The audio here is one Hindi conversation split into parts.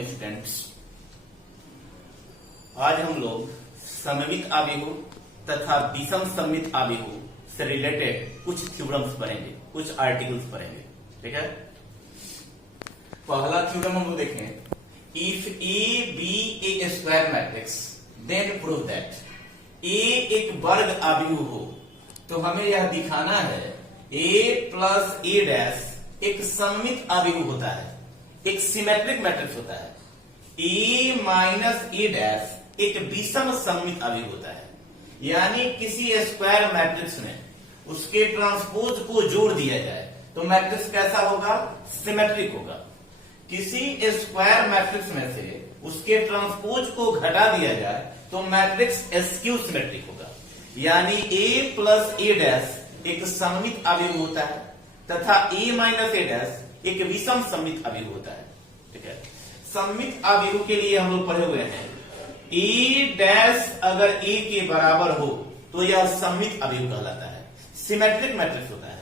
Morning students. आज हम लोग सममित आव्यूह तथा विषम सममित आव्यूह से रिलेटेड कुछ थ्योरम्स पढ़ेंगे, कुछ आर्टिकल्स पढ़ेंगे। ठीक है, पहला थ्योरम हम लोग देखें, if A B A square matrix then prove that A एक वर्ग आव्यूह हो। तो हमें यह दिखाना है ए प्लस ए डैश एक सममित आव्यूह होता है, एक सिमेट्रिक मैट्रिक्स होता है। ए माइनस ए डैश एक विषम सममित आव्यूह होता है, यानी किसी स्क्वायर मैट्रिक्स में उसके ट्रांसपोज को जोड़ दिया जाए तो मैट्रिक्स कैसा होगा? सिमेट्रिक होगा। किसी स्क्वायर मैट्रिक्स में से उसके ट्रांसपोज को घटा दिया जाए तो मैट्रिक्स स्क्यू सिमेट्रिक होगा, यानी ए प्लस ए डैश एक सममित आव्यूह होता है तथा ए माइनस ए डैश एक विषम सममित आव्यूह होता है। ठीक है, सममित आव्यूह के लिए हम लोग पढ़े हुए हैं, ए डैश अगर ए के बराबर हो तो यह सममित आव्यूह कहलाता है, सिमेट्रिक मैट्रिक्स होता है।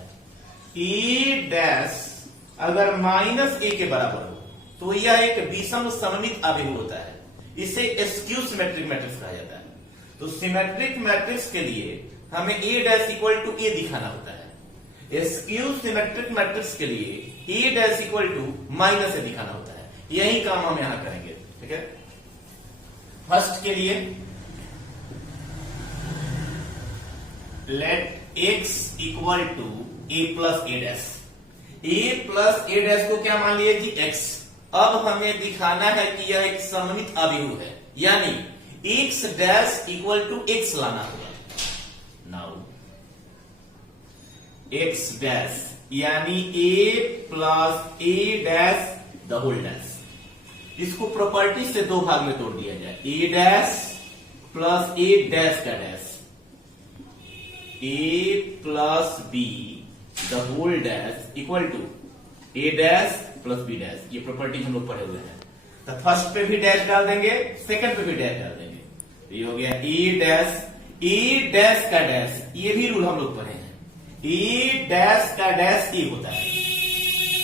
ए डैश अगर माइनस ए के बराबर हो तो यह एक विषम सममित आव्यूह होता है, इसे स्क्यू सिमेट्रिक मैट्रिक्स कहा जाता है। तो सिमेट्रिक मैट्रिक्स के लिए हमें ए डैश इक्वल टू ए दिखाना होता है, स्क्यू सिमेट्रिक मैट्रिक्स के लिए ए डैश इक्वल टू माइनस ए दिखाना होता है। यही काम हम यहां करेंगे। ठीक है, फर्स्ट के लिए let x equal to A plus A dash. A plus A dash को क्या मान लिया जी? एक्स। अब हमें दिखाना है कि यह एक सममित आव्यूह है, यानी x dash equal to x लाना होगा। नाउ एक्स डैश यानी A plus A dash the whole dash, इसको प्रॉपर्टी से दो भाग में तोड़ दिया जाए, A dash plus A dash का dash, A plus B the whole dash equal to A dash plus B dash. ये प्रॉपर्टी हम लोग पढ़े हुए हैं। तो फर्स्ट पे भी डैश डाल देंगे, सेकंड पे भी डैश डाल देंगे, तो ये हो गया ए डैश का डैश। ये भी रूल हम लोग पढ़े हैं, ए डैश का डैश ए होता है,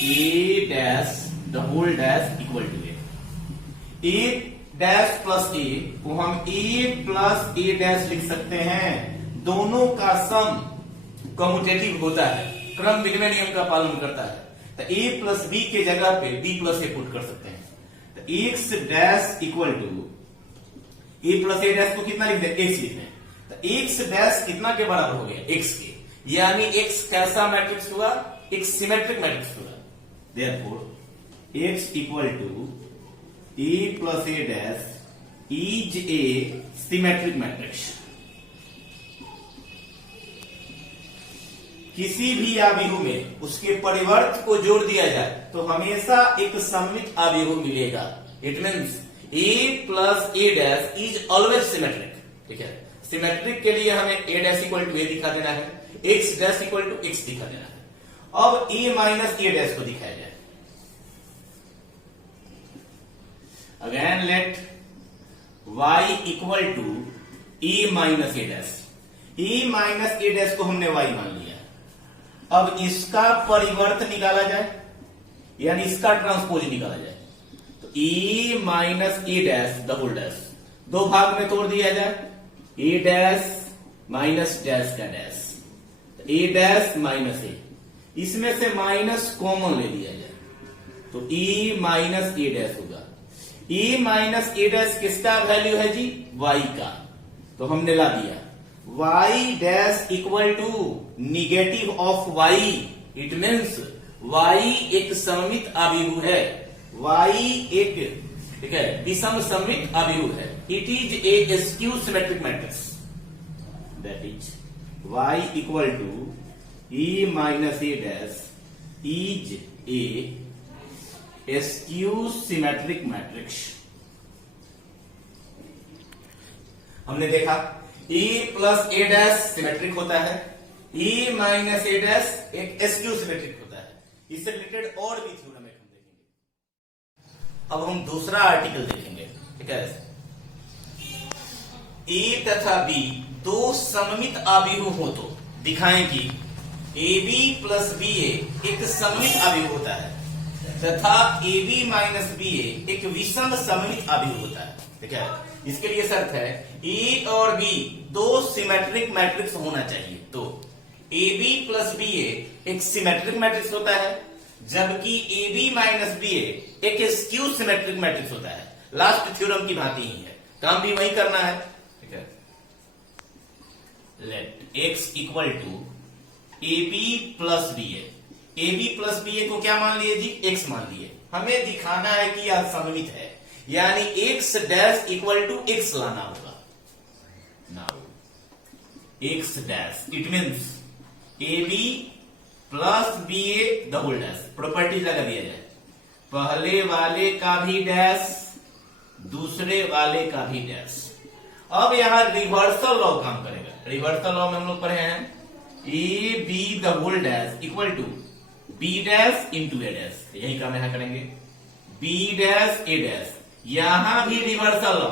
A dash the whole dash equal to A dash plus A को हम ए प्लस ए डैश लिख सकते हैं। दोनों का सम कम्यूटेटिव होता है, क्रम विनिमय नियम का पालन करता है। तो ए प्लस बी के जगह पे बी प्लस ए पुट कर सकते हैं। तो x dash equal to A plus A dash को कितना लिख दें? एक्स लिख दें। तो एक्स डैश कितना के बराबर हो गया? एक्स के, यानी एक्स कैसा मैट्रिक्स हुआ? एक सिमेट्रिक मैट्रिक्स हुआ। Therefore x equal to A plus A dash is a symmetric matrix. किसी भी आव्यूह में उसके परिवर्त को जोड़ दिया जाए तो हमेशा एक सममित आव्यूह मिलेगा। It means A plus A dash is always symmetric. ठीक है, सिमेट्रिक के लिए हमें A dash equal to A दिखा देना है, x dash equal to x दिखा देना है। अब ए माइनस ए डैश को दिखाया जाए। Again let y equal to A minus A dash. A minus A dash को हमने y मान लिया। अब इसका परिवर्त निकाला जाए, यानी इसका ट्रांसपोज निकाला जाए, तो A minus A dash the whole dash दो भाग में तोड़ दिया जाए, ए डैश माइनस डैश का dash, A dash minus A, इसमें से माइनस कॉमन ले लिया जाए तो ए माइनस ए डैश होगा। ए माइनस ए डैश किसका वैल्यू है जी? y का, तो हमने ला दिया y dash equal to negative of y। It means y एक सममित आव्यूह है, y एक, ठीक है, विषम सममित आव्यूह है। It is a skew symmetric matrix, that is y equal to A minus A dash is a skew symmetric matrix. हमने देखा A plus A dash symmetric होता है, ए माइनस ए डैश एक स्क्यू सिमेट्रिक होता है। इससे रिलेटेड और भी थ्योरम हम देखेंगे। अब हम दूसरा आर्टिकल देखेंगे। ठीक है, ए तथा बी दो सममित आव्यूह हो तो दिखाएं कि ए बी प्लस बी ए एक सममित आव्यूह होता है। तथा ए बी माइनस बी एक विषम सममित अभिव्यक्ति होता है। ठीक है, इसके लिए शर्त है ए और बी दो सिमेट्रिक मैट्रिक्स होना चाहिए। तो ए बी प्लस बी एक सिमेट्रिक मैट्रिक्स होता है, जबकि ए बी माइनस बी एक स्क्यू सिमेट्रिक मैट्रिक्स होता है। लास्ट थ्योरम की भांति ही है, काम भी वही करना है। ठीक है, let x equal to A B plus B A B plus B A को क्या मान लिए जी, एक्स मान लिए। हमें दिखाना है कि यह सममित है, यानी x dash equal to x लाना होगा। Now x dash it means A B plus B A the whole dash, property लगा दिया जाए, पहले वाले का भी डैश, दूसरे वाले का भी डैश। अब यहां रिवर्सल लॉ काम करेगा। रिवर्सल लॉ में हम लोग पढ़े हैं A B the whole dash equal to B dash into A dash, यही काम यहां करेंगे, बी डैश ए डैश। यहां भी रिवर्सल लॉ,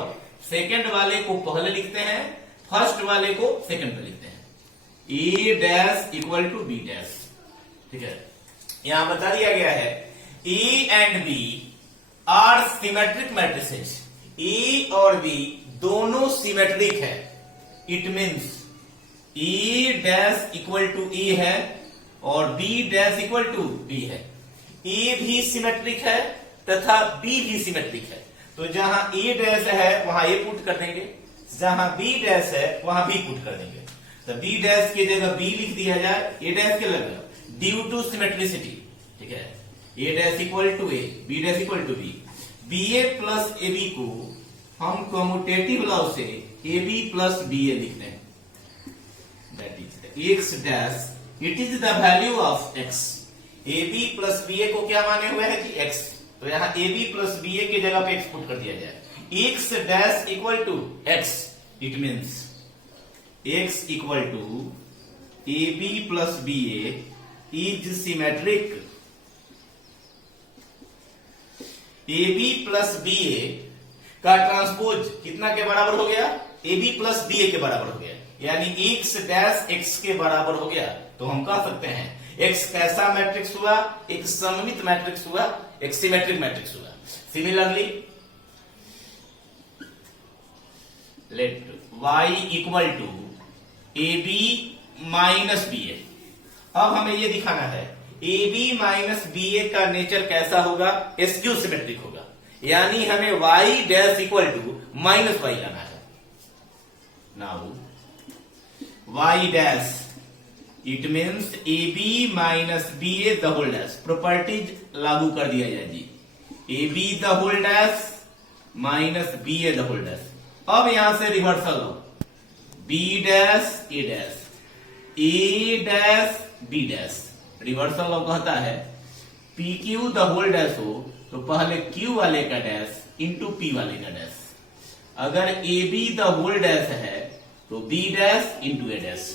सेकंड वाले को पहले लिखते हैं, फर्स्ट वाले को सेकंड पे लिखते हैं, A dash equal to B dash. ठीक है, यहां बता दिया गया है A and B are symmetric matrices. A और बी दोनों सिमेट्रिक है। It means A dash equal to A है और B dash equal to B है। ए भी सिमेट्रिक है तथा बी भी सिमेट्रिक है। तो जहां ए डैश है वहां ए पुट कर देंगे, जहां बी डैश है वहां बी पुट कर देंगे। तो बी डैश की जगह बी लिख दिया जाए, ए डैश के लगभग, ड्यू टू सिमेट्रिसिटी। ठीक है, A dash equal to A, B dash equal to B. B A plus A B को हम कम्यूटेटिव लॉ से A B plus B A लिखते हैं। That is X dash, it is the value of X. A B plus B A को क्या माने हुए है कि एक्स, तो यहां A B plus B A की जगह पे एक्स पुट कर दिया जाए। X dash equal to X, it means X equal to A B plus B A is symmetric. A B plus B A का ट्रांसपोज कितना के बराबर हो गया, A B plus B A के बराबर हो गया, यानी एक्स डैश एक्स के बराबर हो गया। तो हम कह सकते हैं एक्स कैसा मैट्रिक्स हुआ, एक सममित मैट्रिक्स हुआ, एक सिमेट्रिक मैट्रिक्स हुआ। Similarly let y equal to A B minus B A. अब हमें यह दिखाना है A B minus B A का नेचर कैसा होगा, स्क्यू सिमेट्रिक होगा, यानी हमें y dash equal to minus Y लाना है। Now y dash it means A B minus B A the whole dash, properties लागू कर दिया जाए जी, A B the whole dash minus B A the whole dash. अब यहां से रिवर्सल लो, B dash A dash, A dash B dash. Reversal law कहता है P Q the whole dash हो तो पहले क्यू वाले का डैश इंटू पी वाले का डैश। अगर A B the whole dash है तो B dash into A dash,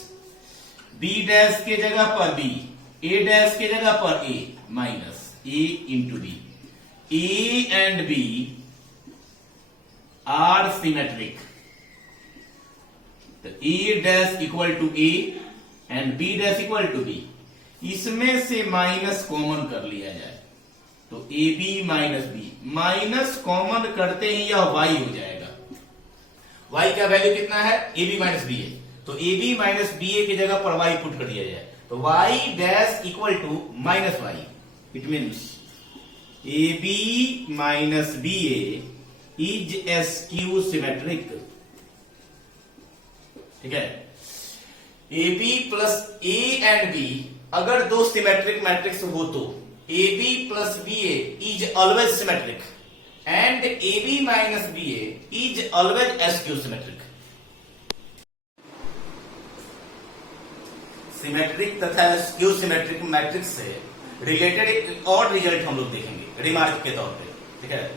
B dash के जगह पर बी, ए डैश के जगह पर A, minus A into B. A and B are symmetric, तो A dash equal to A and B dash equal to B. इसमें से माइनस कॉमन कर लिया जाए तो A B minus B, minus common करते ही यह y हो जाएगा। y का वैल्यू कितना है, ए बी माइनस बी ए, तो A B minus B A की जगह पर y पुट कर दिया जाए तो y dash equal to minus y. It means A B minus B A is skew symmetric. ठीक है, A B plus A and B अगर दो सिमेट्रिक मैट्रिक्स हो तो A B plus B A is always symmetric and A B minus B A is always skew symmetric. Symmetric तथा स्क्यू सिमेट्रिक मैट्रिक्स से रिलेटेड एक और रिजल्ट हम लोग देखेंगे रिमार्क के तौर पे। ठीक है,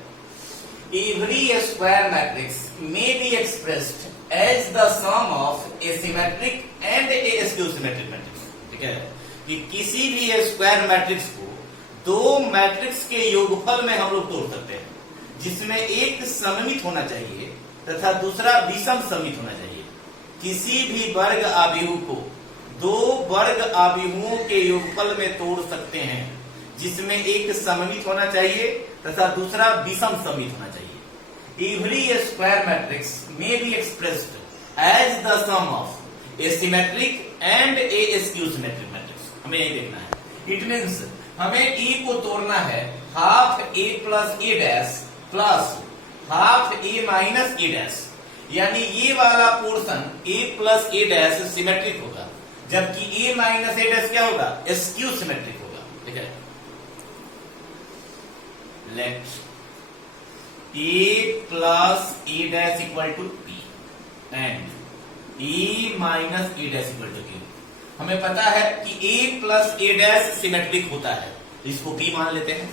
every square matrix may be expressed as the sum of a symmetric and a skew symmetric matrix। ठीक है, कि किसी भी स्क्वायर मैट्रिक्स को दो मैट्रिक्स के योगफल में हम लोग तोड़ सकते हैं, जिसमें एक सममित होना चाहिए तथा दूसरा विषम सममित होना चाहिए। किसी भी वर्ग आव्यूह को दो वर्ग आव्यूहों के योगफल में तोड़ सकते हैं, जिसमें एक सममित होना चाहिए तथा दूसरा विषम सममित होना चाहिए। Every square matrix may be expressed as the sum of a symmetric and a skew symmetric matrix. हमें यही देखना है। इट मीन्स हमें ए को तोड़ना है half A plus A dash plus half A minus A dash, यानी ये वाला portion A plus A dash symmetric होगा, जबकि ए माइनस ए डैश क्या होगा, स्क्यू सिमेट्रिक होगा। ठीक है, let A plus A dash equal to P and A minus A dash equal to Q. हमें पता है कि A plus A dash symmetric होता है, इसको पी मान लेते हैं।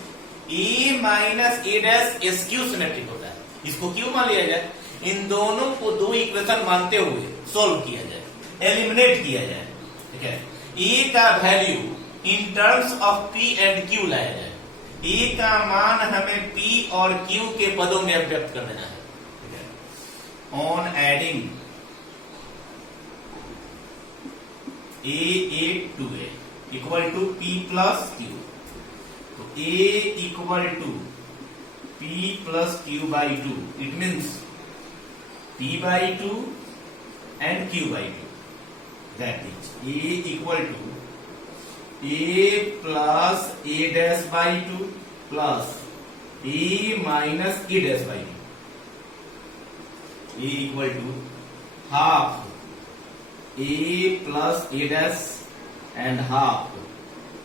A minus A dash skew symmetric होता है, इसको क्यू मान लिया जाए। इन दोनों को दो इक्वेशन मानते हुए सॉल्व किया जाए, एलिमिनेट किया जाए। ठीक है, ए का value in terms of P and Q लाया जाए। ए का मान हमें पी और क्यू के पदों में व्यक्त कर देना है। ठीक है, on adding A to A equal to P plus Q, तो A equal to P plus Q by two, it means P by 2 and Q by 2. That is A equal to A plus A dash by 2 plus A minus A dash by 2. A equal to half A plus A dash and half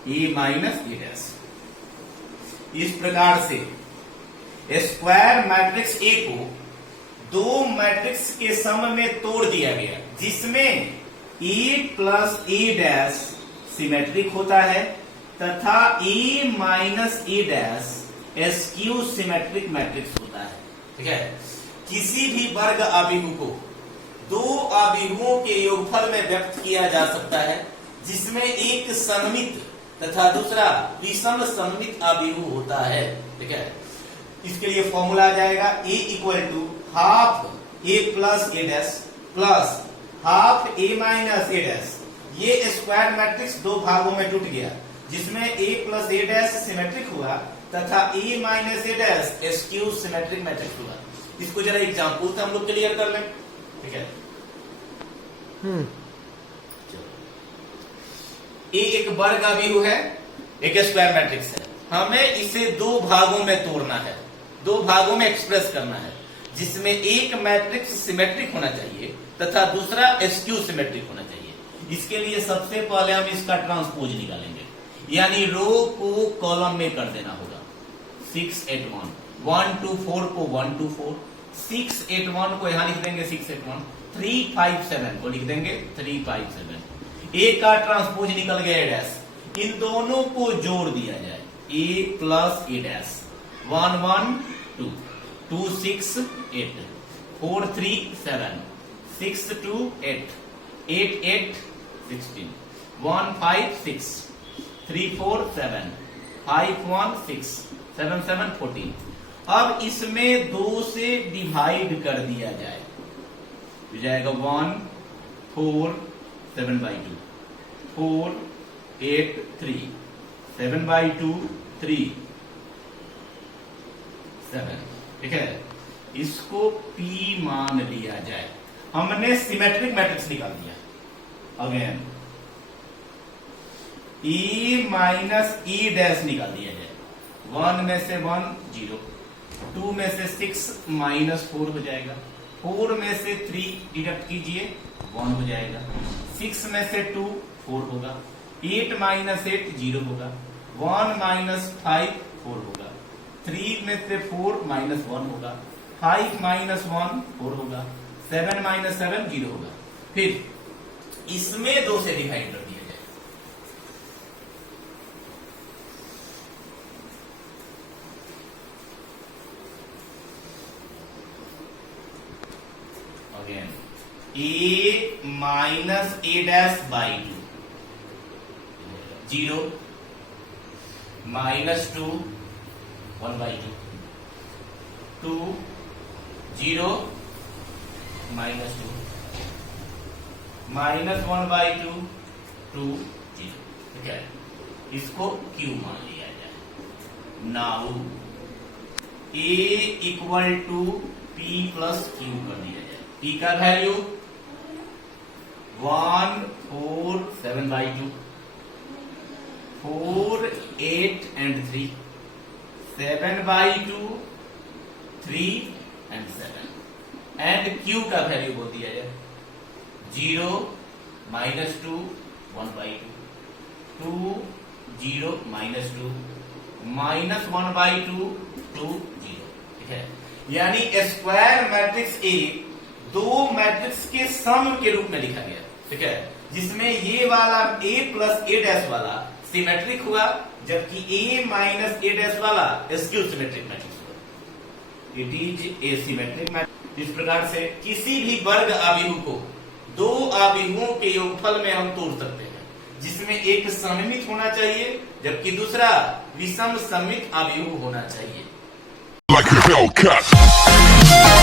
A minus A dash. इस प्रकार से स्क्वायर मैट्रिक्स A को दो मैट्रिक्स के सम में तोड़ दिया गया, जिसमें E plus A dash symmetric होता है तथा E minus A dash skew symmetric matrix होता है। ठीक है, किसी भी वर्ग आव्यूह को दो आव्यूहों के योगफल में व्यक्त किया जा सकता है, जिसमें एक सममित तथा दूसरा विषम सममित आव्यूह होता है। ठीक है, इसके लिए फॉर्मूला आ जाएगा A equal to half A plus A dash plus half A minus A dash. ये स्क्वायर मैट्रिक्स दो भागों में टूट गया, जिसमें A plus A dash symmetric हुआ तथा A minus A dash skew symmetric matrix हुआ। इसको जरा एग्जांपल से हम लोग क्लियर कर लें। ठीक है, ए एक वर्ग आव्यूह है, एक स्क्वायर मैट्रिक्स है। हमें इसे दो भागों में तोड़ना है, दो भागों में एक्सप्रेस करना है, जिसमें एक मैट्रिक्स सिमेट्रिक होना चाहिए तथा दूसरा स्क्यू सिमेट्रिक होना चाहिए। इसके लिए सबसे पहले हम इसका ट्रांसपोज निकालेंगे, यानी रो को कॉलम में कर देना होगा। 6 8 1 1 2 4 को 1 2 4, 6 8 1 को यहां लिख देंगे 6 8 1, 3 5 7 को लिख देंगे 3 5 7। ए का ट्रांसपोज निकल गया ए डैश, इन दोनों को जोड़ दिया जाए, ए प्लस ए डैश 1 1 2 2 6 8 4 3 7 6 2 8 8 8 16 1 5 6 3 4 7 5 1 6 7 7 14। अब इसमें 2 से डिवाइड कर दिया जाए, हो जाएगा 1 4 7 by 2 4 8 3 7 by 2 3 7। ठीक है, इसको P मान लिया जाए। हमने सिमेट्रिक मैट्रिक्स निकाल दिया। Again E minus E dash निकाल दिया जाए। 1 में से 1 0, 2 में से 6 माइनस 4 हो जाएगा, 4 में से 3 डिडक्ट कीजिए 1 हो जाएगा, 6 में से 2 4 होगा, 8 माइनस 8 0 होगा, 1 माइनस 5 4 होगा, 3 में से 4 माइनस 1 होगा, 5 माइनस 1 4 होगा, 7 माइनस 7 0 होगा। फिर इसमें 2 से डिवाइड कर दिया जाए। Again A minus A dash by 2 0 minus 2 1 by 2 2 0 minus 2 minus 1 by 2 2 0। ठीक है, इसको Q मान लिया जाए। Now A equal to P plus Q कर दिया जाए। P का value 1 4 7/2, 4 8 and 3, 7/2, 3 and 7, and Q का वैल्यू बोल दिया जाए 0 -2 1/2, 2 0 -2 -1/2 2 0। ठीक है, यानी स्क्वायर मैट्रिक्स ए दो मैट्रिक्स के सम के रूप में लिखा गया। ठीक है, जिसमें ये वाला A प्लस A डैश वाला सिमेट्रिक हुआ, जबकि A माइनस A डैश वाला स्क्यू सिमेट्रिक मैट्रिक्स हुआ। It is a symmetric matrix. इस प्रकार से किसी भी वर्ग आव्यूह को दो आव्यूहों के योगफल में हम तोड़ सकते हैं, जिसमें एक सममित होना चाहिए जबकि दूसरा विषम सममित आव्यूह होना चाहिए। Like a Hellcat.